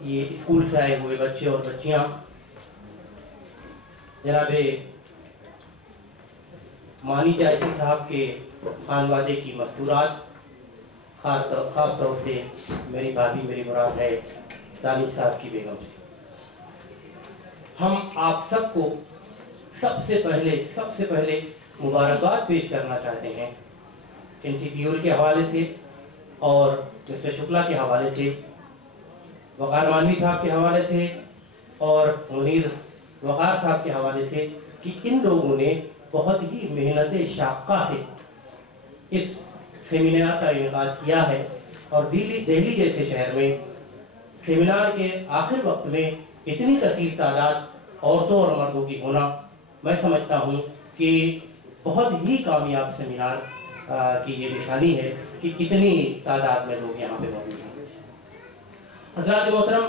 یہ اسکول سے آئے ہوئے بچے اور بچیاں، جناب مانی جائسی صاحب کے خانوادے کی مستورات، خاص طور سے میری بھابھی، میری مراد ہے دانش صاحب کی بیگم سے، ہم آپ سب کو سب سے پہلے مبارکباد پیش کرنا چاہتے ہیں NCPOL کے حوالے سے اور مسٹر شکلا کے حوالے سے، وقار مانوی صاحب کے حوالے سے اور منیر وقار صاحب کے حوالے سے کہ ان لوگوں نے بہت ہی محنت شاقہ سے اس سیمینار کا انعقاد کیا ہے، اور دہلی جیسے شہر میں سیمینار کے آخر وقت میں اتنی کثیر تعداد عورتوں اور مردوں کی ہونا، میں سمجھتا ہوں کہ بہت ہی کامیاب سیمینار کی یہ نشانی ہے کہ کتنی تعداد میں لوگ یہاں پہ موجود ہیں۔ حضرات محترم،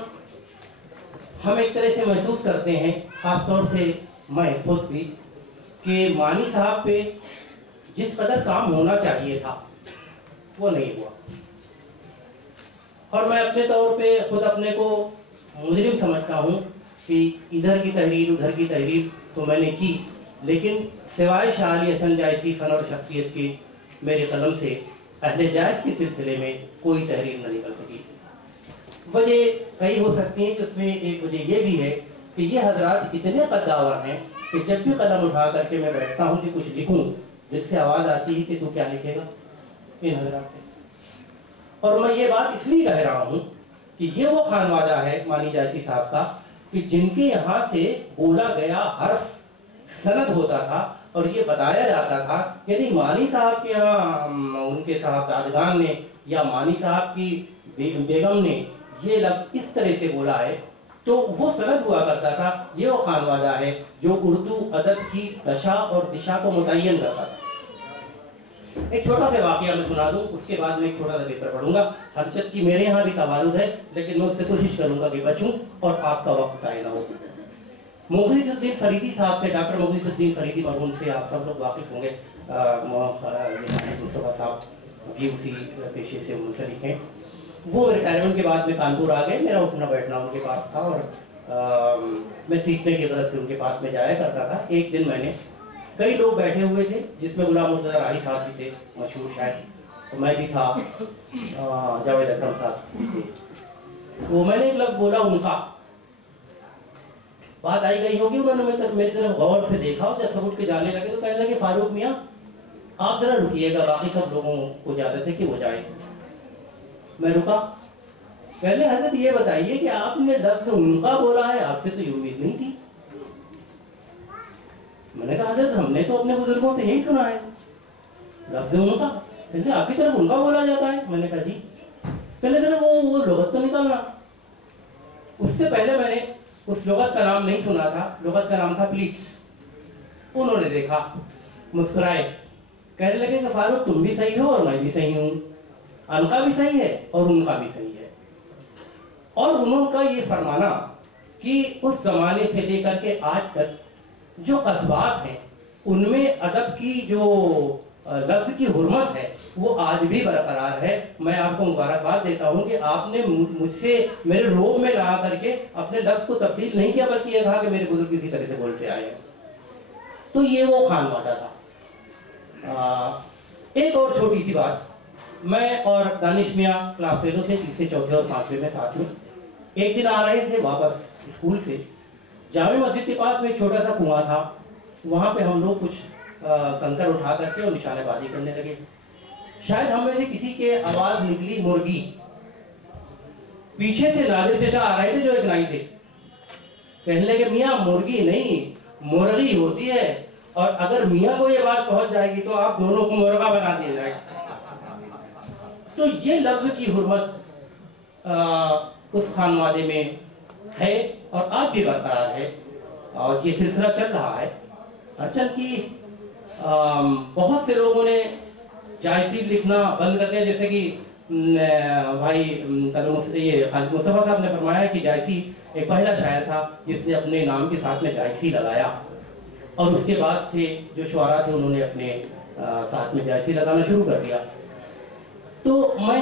ہم ایک طرح سے محسوس کرتے ہیں، خاص طور سے میں خود بھی، کہ مانی صاحب پہ جس قدر کام ہونا چاہیے تھا وہ نہیں ہوا، اور میں اپنے طور پہ خود اپنے کو مجرم سمجھتا ہوں کہ ادھر کی تحریر ادھر کی تحریر تو میں نے کی، لیکن سوائے شاہ علی حسن جائسی فن اور شخصیت کی میرے قلم سے اہل جائز کے سلسلے میں کوئی تحریر نہ نکل سکی۔ وجہ کئی ہو سکتی ہیں کہ اس میں ایک وجہ یہ بھی ہے کہ یہ حضرات اتنے قداور ہیں کہ جب بھی قلم اٹھا کر کے میں بیٹھتا ہوں کہ کچھ لکھوں، جس سے آواز آتی ہے کہ تو کیا لکھے گا ان حضرات سے، اور میں یہ بات اس لیے کہہ رہا ہوں کہ یہ وہ خانوادہ ہے مانی جائسی صاحب کا کہ جن کے یہاں سے بولا گیا حرف سند ہوتا تھا اور یہ بتایا جاتا تھا کہ نہیں مانی صاحب کے یہاں ان کے صاحبزادگان نے یا مانی صاحب کی بیگم نے یہ لفظ اس طرح سے بولا ہے، تو وہ سند ہوا کرتا تھا۔ یہ وہ خانوادہ ہے جو اردو ادب کی دشا اور دشا کو متعین کرتا تھا۔ ایک چھوٹا سا واقعہ میں سنا دوں، اس کے بعد میں ایک چھوٹا سا پیپر پڑھوں گا۔ حرچت کی میرے یہاں بھی توارد ہے، لیکن میں اس سے کوشش کروں گا کہ بچوں اور آپ کا وقت ضائع نہ ہو۔ مغیث الدین فریدی صاحب سے، ڈاکٹر مغیث الدین فریدی مرحوم سے آپ سب لوگ واقف ہوں گے، مصطفیٰ صاحب بھی اسی پیشے سے منسلک ہیں۔ وہ ریٹائرمنٹ کے بعد میں کانپور آ گئے، میرا اٹھنا بیٹھنا ان کے پاس تھا اور میں سیکھنے کی غرض سے ان کے پاس میں جایا کرتا تھا۔ ایک دن میں نے، کئی لوگ بیٹھے ہوئے تھے جس میں غلام مرتضیٰ راہی صاحب بھی تھے، مشہور شاعر، تو میں بھی تھا، جاوید اکرم صاحب تھے، تو میں نے ایک لفظ بولا ان کا، بات آئی گئی ہوگی، انہوں نے میری طرف غور سے دیکھا اور جب سب اٹھ کے جانے لگے تو کہنے لگے فاروق میاں آپ ذرا رکیے گا، باقی سب لوگوں کو اجازت ہے کہ وہ جائیں۔ میں رکا، پہلے حضرت یہ بتائیے کہ آپ نے لفظ ان کا بولا ہے، آپ سے تو یہ امید نہیں تھی۔ میں نے کہا حضرت ہم نے تو اپنے بزرگوں سے یہی سنا ہے لفظ ان کا، کہتے آپ کی طرف ان کا بولا جاتا ہے۔ میں نے کہا جی، پہلے ذرا وہ لغت تو نکالنا۔ اس سے پہلے میں نے اس لغت کا نام نہیں سنا تھا، لغت کا نام تھا پلیٹس۔ انہوں نے دیکھا، مسکرائے، کہنے لگے کہ فاروق تم بھی صحیح ہو اور میں بھی صحیح ہوں، ان کا بھی صحیح ہے اور ان کا بھی صحیح ہے۔ اور انہوں کا یہ فرمانا کہ اس زمانے سے لے کر کے آج تک جو قصبات ہیں ان میں ادب کی جو لفظ کی حرمت ہے وہ آج بھی برقرار ہے۔ میں آپ کو مبارکباد دیتا ہوں کہ آپ نے مجھ سے میرے روب میں لا کر کے اپنے لفظ کو تبدیل نہیں کیا، بلکہ یہ کہا کہ میرے بزرگ اسی طرح سے بولتے آئے ہیں۔ تو یہ وہ خانوادہ تھا۔ ایک اور چھوٹی سی بات، میں اور دانش میاں کلاس فیلو تھے، تیسرے چوتھے اور پانچویں میں ساتھ میں۔ ایک دن آ رہے تھے واپس اسکول سے، جامع مسجد کے پاس میں ایک چھوٹا سا کنواں تھا، وہاں پہ ہم لوگ کچھ کنکر اٹھا کر کے اور نشانے بازی کرنے لگے۔ شاید ہم میں سے کسی کے آواز نکلی مرغی، پیچھے سے نادر چچا آ رہے تھے جو ایک نائی تھے، کہنے لگے میاں مرغی نہیں مرغی ہوتی ہے، اور اگر میاں کو یہ بات پہنچ جائے گی تو آپ دونوں کو مرغا بنا دیا جائے گا۔ تو یہ لفظ کی حرمت اس خانوادے میں ہے اور آج بھی برقرار ہے، اور یہ سلسلہ چل رہا ہے۔ اچھا کہ بہت سے لوگوں نے جائسی لکھنا بند کر دیا، جیسے کہ بھائی یہ خالد مصطفیٰ صاحب نے فرمایا کہ جائسی ایک پہلا شاعر تھا جس نے اپنے نام کے ساتھ میں جائسی لگایا، اور اس کے بعد سے جو شعراء تھے انہوں نے اپنے ساتھ میں جائسی لگانا شروع کر دیا۔ تو میں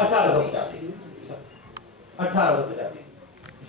1885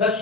10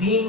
3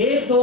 1-2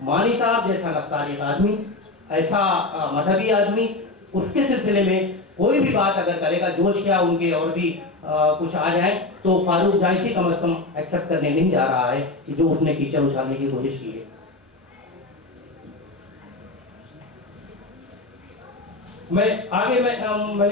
مانی صاحب جیسا نفتالیق آدمی، ایسا مذہبی آدمی، اس کے سلسلے میں کوئی بھی بات اگر کرے گا، جوش کیا ان کے اور بھی کچھ آ جائیں، تو فاروق جائسی کم از کم ایکسیپٹ کرنے نہیں جا رہا ہے کہ جو اس نے کیچڑ اچھالنے کی کوشش کی ہے۔ میں نے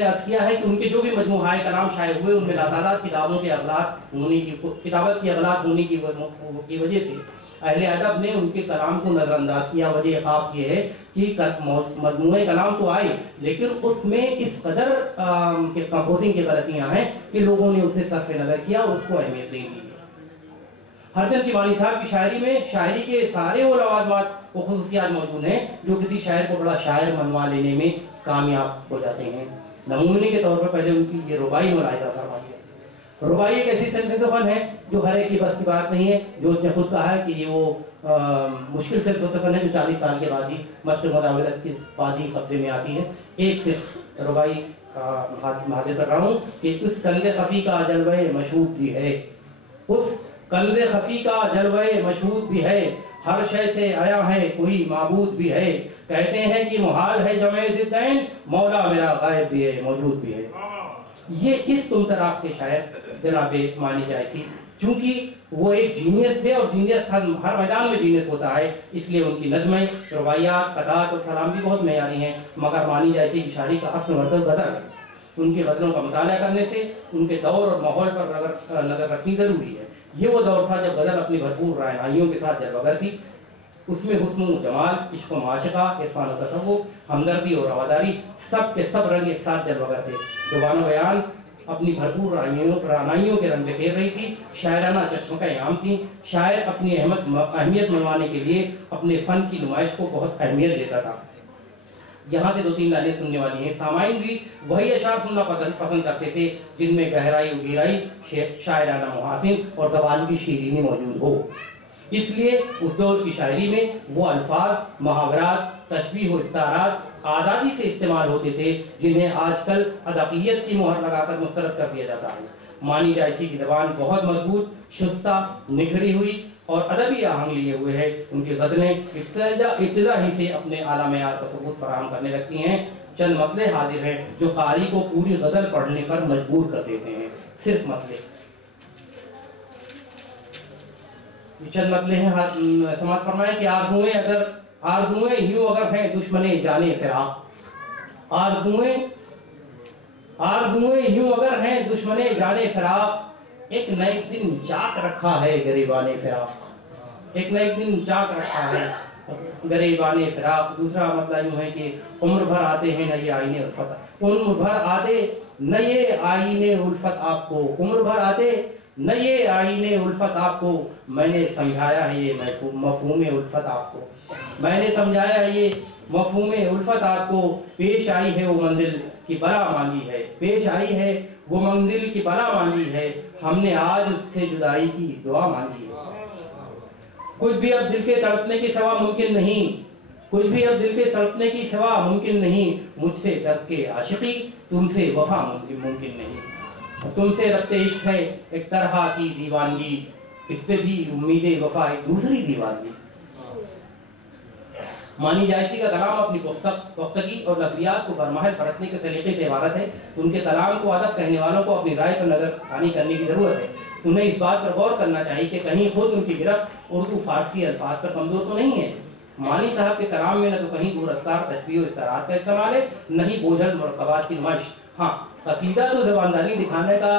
عرض کیا ہے کہ ان کے جو بھی مجموعہ کلام شائع ہوئے، ان میں لاتعداد کتابوں کے اغلاط ہونے کی کتابت کی اغلاط ہونے کی وجہ سے اہل ادب نے ان کے کلام کو نظر انداز کیا۔ وجہ خاص یہ ہے کہ مجموعہ کلام تو آئے، لیکن اس میں اس قدر کمپوزنگ کی غلطیاں ہیں کہ لوگوں نے اسے صرف نظر کیا اور اس کو اہمیت نہیں دی۔ ہرچند کہ مانی صاحب کی شاعری میں شاعری کے سارے وہ لوازمات و خصوصیات موجود ہیں جو کسی شاعر کو بڑا شاعر منوا لینے میں کامیاب ہو جاتے ہیں۔ نمونے کے طور پر پہلے ان کی یہ ربائی ملاحظہ فرمائیے۔ ربائی ایک ایسی سلسلہ فن ہے جو ہر ایک کی بس کی بات نہیں ہے، جو اس نے خود کہا ہے کہ یہ وہ مشکل سلسلہ فن ہے جو 40 سال کے بعد ہی مشق مداولت کے بعد ہی قبضے میں آتی ہے۔ ایک صرف ربائی حاضر کر رہا ہوں کہ اس کنز خفی کا جلوہ مشہود بھی ہے، اس کنز خفی کا جلوہ مشہود بھی ہے، ہر شے سے آیا ہے کوئی معبود بھی ہے، کہتے ہیں کہ محال ہے جمع ضدین، مولا میرا غائب بھی ہے موجود بھی ہے۔ یہ اس طرح کے شاعر جناب مانی جائسی، چونکہ وہ ایک جینیس تھے اور جینیس ہر میدان میں جینیس ہوتا ہے، اس لیے ان کی نظمیں، روایات، قطعات اور کلام بھی بہت معیاری ہیں، مگر مانی جائسی کی شاعری کا اصل مرکز غزل ہے۔ ان کی غزلوں کا مطالعہ کرنے سے ان کے دور اور ماحول پر نظر رکھنی ضروری ہے۔ یہ وہ دور تھا جب غزل اپنی بھرپور رعنائیوں کے ساتھ جلوگر تھی، اس میں حسن و جمال، عشق و معاشقہ، عرفان و تصوف، ہمدردی اور رواداری، سب کے سب رنگ ایک ساتھ جلوگر تھے۔ زبان و بیان اپنی بھرپور رعنائیوں کے رنگ بکھیر رہی تھی، شاعرانہ چشمکہ عام تھیں، شاعر اپنی اہمیت منوانے کے لیے اپنے فن کی نمائش کو بہت اہمیت دیتا تھا۔ یہاں سے 2-3 لائنیں سننے والی ہیں۔ سامعین بھی وہی اشعار سننا پسند کرتے تھے جن میں گہرائی و گہرائی، شاعرانہ محاسن اور زبان کی شیرینی موجود ہو۔ اس لیے اس دور کی شاعری میں وہ الفاظ، محاورات، تشبیہ و استعارات آزادی سے استعمال ہوتے تھے جنہیں آج کل ادبیت کی مہر لگا کر مسترد کر دیا جاتا ہے۔ مانی جائسی کی زبان بہت مضبوط، شستہ، نکھری ہوئی اور ادبی آہنگ لیے ہوئے ہے۔ ان کی غزلیں ابتدا ہی سے اپنے اعلیٰ معیار کا ثبوت فراہم کرنے لگتی ہیں۔ چند مطلع حاضر ہیں جو قاری کو پوری غزل پڑھنے پر مجبور کر دیتے ہیں۔ صرف مطلع چند مطلع ہیں، سماعت فرمائیں کہ آرزوئیں یوں اگر ہیں دشمنے جانے فراق، آرزوئیں یوں اگر ہیں دشمنے جانے فراق، ایک نہ ایک دن چاک رکھا ہے گریبان فراق، ایک نہ ایک دن چاک رکھا ہے گریبان فراق۔ دوسرا مطلب یوں ہے کہ عمر بھر آتے ہیں نہ یہ آئینے الفت، عمر بھر آتے نہ یہ آئینے الفت آپ کو، عمر بھر آتے نہ یہ آئینے الفت آپ کو، میں نے سمجھایا ہے یہ مفہوم الفت آپ کو، میں نے سمجھایا ہے یہ مفہوم الفت آپ کو، پیش آئی ہے وہ منزل کی بلا مانگی ہے، پیش آئی ہے وہ منزل کی بلا مانگی ہے، ہم نے آج اس سے جدائی کی دعا مانگی ہے۔ کچھ بھی اب دل کے تڑپنے کی سوا ممکن نہیں، کچھ بھی اب دل کے تڑپنے کی سوا ممکن نہیں، مجھ سے درد کے عاشقی تم سے وفا ممکن نہیں، تم سے ربط عشق ہے ایک طرح کی دیوانگی، اس پہ بھی امید وفا ایک دوسری دیوانگی۔ مانی جائسی کا کلام اپنی پختگی اور لفظیات کو برماہر پرتنے کے سلیقے سے عبارت ہے۔ ان کے کلام کو ادب کہنے والوں کو اپنی رائے پر نظر ثانی کرنے کی ضرورت ہے۔ انہیں اس بات پر غور کرنا چاہیے کہ کہیں خود ان کی گرفت اردو فارسی الفاظ پر کمزور تو نہیں ہے۔ مانی صاحب کے کلام میں نہ تو کہیں دور افکار، تشبیہ و استعارات کا استعمال ہے، نہ ہی بوجھل مرکبات کی نمائش۔ ہاں، قصیدہ تو زبانداری دکھانے کا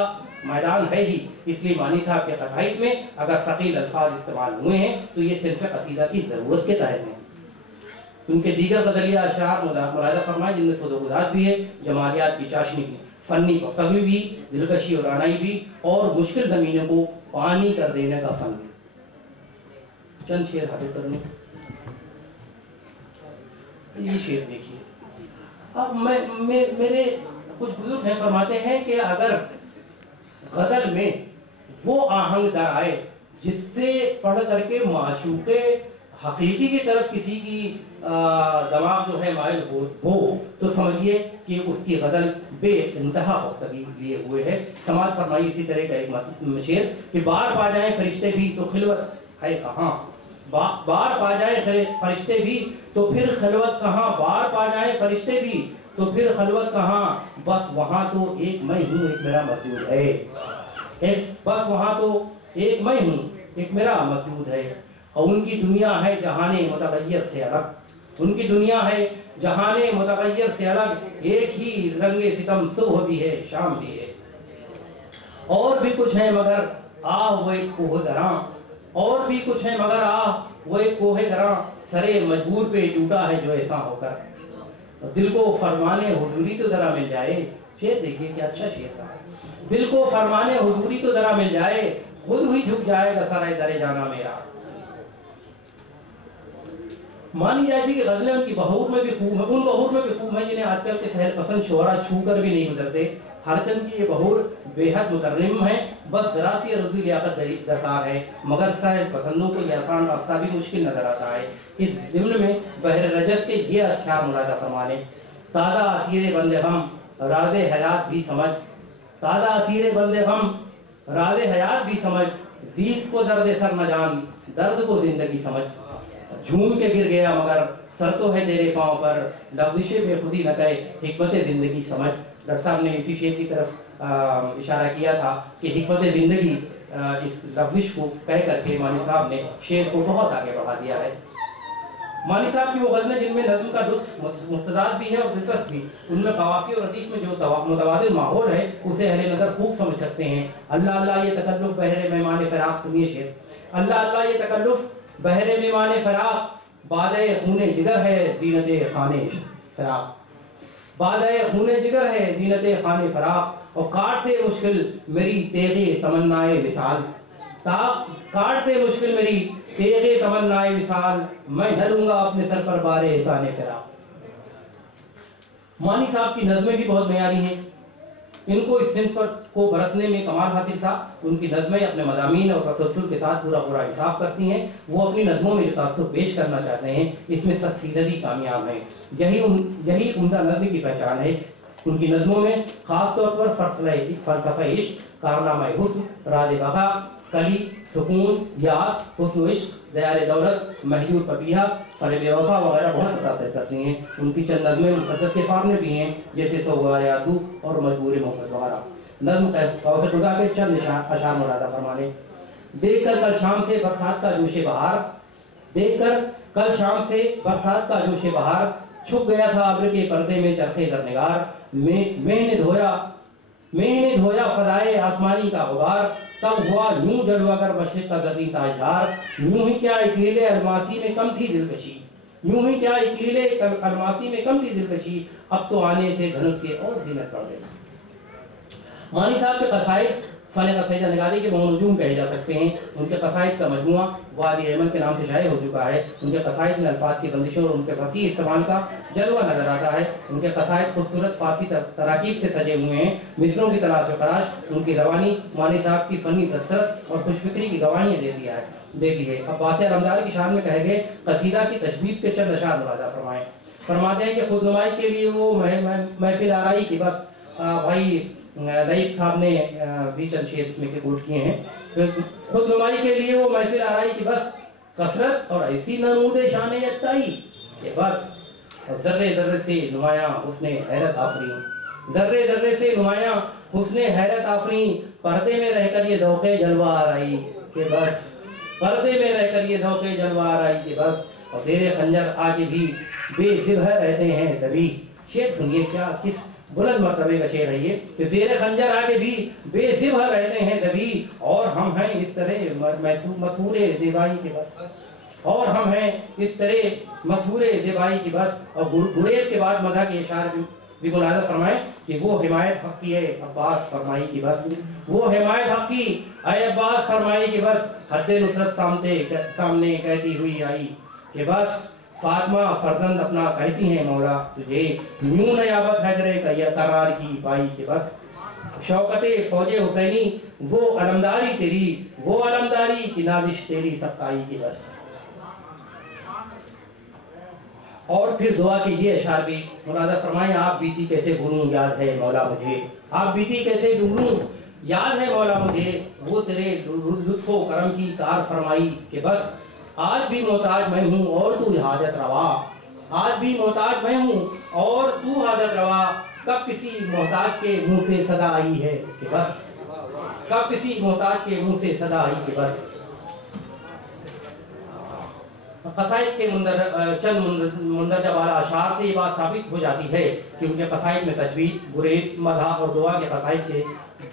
میدان ہے ہی، اس لیے مانی صاحب کے قصائد میں اگر ثقیل الفاظ استعمال ہوئے ہیں تو یہ صرف قصیدہ کی ضرورت کے تحت ہیں۔ ان کے دیگر غزلیہ اشعار ملاحظہ فرمائیں جن میں سود و گداز بھی ہے، جمالیات کی چاشنی بھی، فنی پختگی بھی، دلکشی اور رعنائی بھی، اور مشکل زمینوں کو پانی کر دینے کا فن بھی۔ چند شعر حاضر کرنے، یہ شعر دیکھیے۔ اب میرے کچھ بزرگ ہیں فرماتے ہیں کہ اگر غزل میں وہ آہنگ در آئے جس سے پڑھ کر کے معشوق حقیقی کی طرف کسی کی دماغ جو ہے مائل ہو تو سمجھیے کہ اس کی غزل بے انتہا پختگی لیے ہوئے ہے۔ سماعت فرمائی اسی طرح کا ایک شعر کہ بار پا جائیں فرشتے بھی تو خلوت ہے کہاں، بار پا جائیں فرشتے بھی تو پھر خلوت کہاں، بار پا جائیں فرشتے بھی تو پھر خلوت کہاں، بس وہاں تو ایک میں ہوں ایک میرا موجود ہے، بس وہاں تو ایک میں ہوں ایک میرا موجود ہے۔ اور ان کی دنیا ہے جہان متغیر سے الگ، ان کی دنیا ہے جہان متغیر سے الگ، ایک ہی رنگ ستم صبح بھی ہے شام بھی ہے۔ اور بھی کچھ ہے مگر آہ وہ ایک کوہ گراں، اور بھی کچھ ہے مگر آہ وہ ایک کوہ گراں، سرے مجبور پہ ٹوٹا ہے جو ایسا ہو کر، دل کو فرمانے حضوری تو ذرا مل جائے۔ شعر دیکھیے کیا اچھا شعر تھا، دل کو فرمانے حضوری تو ذرا مل جائے، خود ہی جھک جائے گا سرائے درے جانا میرا۔ مانی جائے کہ غزلیں ان کی بہور میں بھی خوب ہیں، ان بہور میں بھی خوب ہیں جنہیں آج کل کے سہل پسند شعراء چھو کر بھی نہیں گزرتے۔ ہر چند کی یہ بہور بے حد مترنم ہے، بس ذرا سی رضوی لیاقت درکار ہے، مگر سہل پسندوں کو یہ آسان راستہ بھی مشکل نظر آتا ہے۔ اس ضمن میں بحر رجز کے یہ اشعار ملاحظہ فرمانے: تازہ اسیر بند غم راز حیات بھی سمجھ، تازہ اسیر بند غم راز حیات بھی سمجھ، زیست کو درد سر نہ جان درد کو زندگی سمجھ، جھوم کے گر گیا مگر سر تو ہے تیرے پاؤں پر، لغزش بے خودی نہ کہے حکمت زندگی سمجھ۔ ڈاکٹر صاحب نے اسی شعر کی طرف اشارہ کیا تھا کہ حکمت زندگی اس لغزش کو کہہ کر کے مانی صاحب نے شعر کو بہت آگے بڑھا دیا ہے۔ مانی صاحب کی وہ غزلیں جن میں نظم کا لطف مستداد بھی ہے اور دلچسپ بھی، ان میں قوافی اور ردیف میں جو متبادل ماحول ہے اسے اہل نظر خوب سمجھ سکتے ہیں۔ اللہ اللہ یہ تکلف بحر میمان فراق، سنیے شعر: اللہ اللہ یہ تکلف بحر میمان فراق، بادۂ خون جگر ہے زینت خانے فراق، بادۂ خون جگر ہے زینت خانے فراق، اور کاٹتے مشکل میری تیغ تمنائے وصال، کاٹتے مشکل میری تیغ تمنائے وصال، میں نہ لوں گا اپنے سر پر بار احسان فراق۔ مانی صاحب کی نظمیں بھی بہت معیاری ہیں، ان کو اس صنف کو برتنے میں کمال حاصل تھا۔ ان کی نظمیں اپنے مضامین اور تسلسل کے ساتھ پورا انصاف کرتی ہیں، وہ اپنی نظموں میں جو تاثر پیش کرنا چاہتے ہیں اس میں 100% کامیاب ہیں، یہی عمدہ نظم کی پہچان ہے۔ ان کی نظموں میں خاص طور پر فلسفہ عشق، کارنامہ حسن، راز بقا، کلی، سکون، یاد، حسن و عشق، دیار دولت، مہجور پپیہا، فریب وفا وغیرہ بہت متاثر کرتی ہیں۔ ان کی چند نظمیں مسدس کے سامنے بھی ہیں، جیسے سوگوار یادو اور مجبور محمد وغیرہ۔ نظم قوس قزح کے چند اشعار ملاحظہ فرمانے: دیکھ کر کل شام سے برسات کا جوش بہار، دیکھ کر کل شام سے برسات کا جوش بہار، چھپ گیا تھا ابر کے پردے میں چرخے زرنگار، میں نے دھویا فضائے آسمانی کا غبار، تب ہوا یوں جلوہ گر مشرق کا زرین تاجدار، یوں ہی کیا اکلیل الماسی میں کم تھی دلکشی، یوں ہی کیا اکلیل الماسی میں کم تھی دلکشی، اب تو آنے سے دھنس کے اور زینت پڑ گئی۔ مانی صاحب کے قصائد فن قصیدہ نگاری کے بہنجوم کہے جا سکتے ہیں۔ ان کے قصائد کا مجموعہ وادی ایمن کے نام سے شائع ہو چکا ہے۔ ان کے قصائد میں الفاظ کی بندشوں اور ان کے فصیح استعمال کا جلوہ نظر آتا ہے۔ ان کے قصائد خوبصورت فارسی تراکیب سے سجے ہوئے ہیں، مصروں کی تلاش و خراش ان کی روانی مانی صاحب کی فنی بصرت اور خوش فکری کی گواہیاں دیتی ہے۔ اب باسط رمضان کی شان میں کہے گئے قصیدہ کی تشبیب کے چند اشعار ملاحظہ فرمائیں۔ فرماتے ہیں کہ خود نمائی کے لیے وہ محفل آرائی کی بس، بھائی لئیق صاحب نے بھی چند شعر اس میں کے کوٹ کیے ہیں۔ خود نمائی کے لیے وہ محفل آرائی کی بس، کثرت اور ایسی نمود شان یکتائی کہ بس، ذرے ذرے سے نمایاں حسن حیرت آفرین، ذرے ذرے سے نمایاں حسن حیرت آفرین، پردے میں رہ کر یہ ذوق جلوہ آرائی کہ بس، پردے میں رہ کر یہ ذوق جلوہ آرائی کہ بس، اور زیر خنجر آگے بھی بے ذبح رہتے ہیں دبی۔ شعر سنیے کیا کس بلند مرتبے کا شعر ہے یہ کہ زیر خنجر آگے بھی بے ذبح رہتے ہیں دبی، اور ہم ہیں اس طرح مسحور زیبائی کے بس، اور ہم ہیں اس طرح مسحور زیبائی کی بس۔ اور گریز کے بعد مدح کے اشعار بھی ملاحظہ فرمائیں کہ وہ حمایت حق کی ہے عباس فرمائی کی بس، وہ حمایت حق کی اے عباس فرمائی کی بس، حد نصرت سامنے کہتی ہوئی آئی کہ بس، فاطمہ فرزند اپنا کہتی ہیں مولا تجھے، یوں نیابت حیدر کا یہ قرار کی پائی کہ بس، شوکت فوج حسینی وہ علمداری تیری، وہ علمداری کی نازش تیری سبقائی کی بس۔ اور پھر دعا کے یہ اشعار بھی ملاحظہ فرمائیں: آپ بیتی کیسے بھولوں یاد ہے مولا مجھے، آپ بیتی کیسے بھولوں یاد ہے مولا مجھے، وہ تیرے لطف و کرم کی کار فرمائی کہ بس، آج بھی محتاج میں ہوں اور تو حاجت روا، آج بھی محتاج میں ہوں اور تو حاجت روا، کب کسی محتاج کے منہ سے صدا آئی ہے کہ بس، کب کسی محتاج کے منہ سے صدا آئی کہ بس۔ قصائد کے چند مندرجہ بالا اشعار سے یہ بات ثابت ہو جاتی ہے کہ ان کے قصائد میں تجوید، گریز، مدح اور دعا کے قصائد کے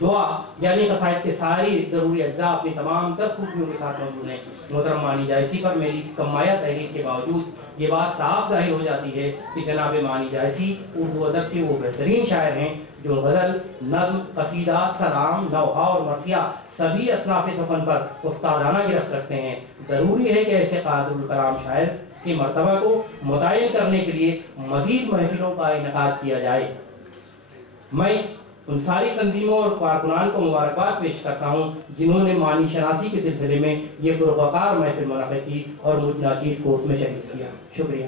دعا یعنی قصائد کے ساری ضروری اجزاء اپنی تمام تر خوبیوں کے ساتھ موجود ہیں۔ محترم مانی جائسی پر میری کمایہ تحریر کے باوجود یہ بات صاف ظاہر ہو جاتی ہے کہ جناب مانی جائسی اردو ادب کے وہ بہترین شاعر ہیں جو غزل، نظم، قصیدہ، سلام، نوحہ اور مرثیہ سبھی اصناف سخن پر استادانہ گرفت رکھتے ہیں۔ ضروری ہے کہ ایسے قادر الکلام شاعر کی مرتبہ کو متعین کرنے کے لیے مزید محفلوں کا انعقاد کیا جائے۔ میں ان ساری تنظیموں اور کارکنان کو مبارکباد پیش کرتا ہوں جنہوں نے معنی شناسی کے سلسلے میں یہ پروقار محفل منعقد کی اور مجھ ناچیز کو اس میں شریک کیا۔ شکریہ۔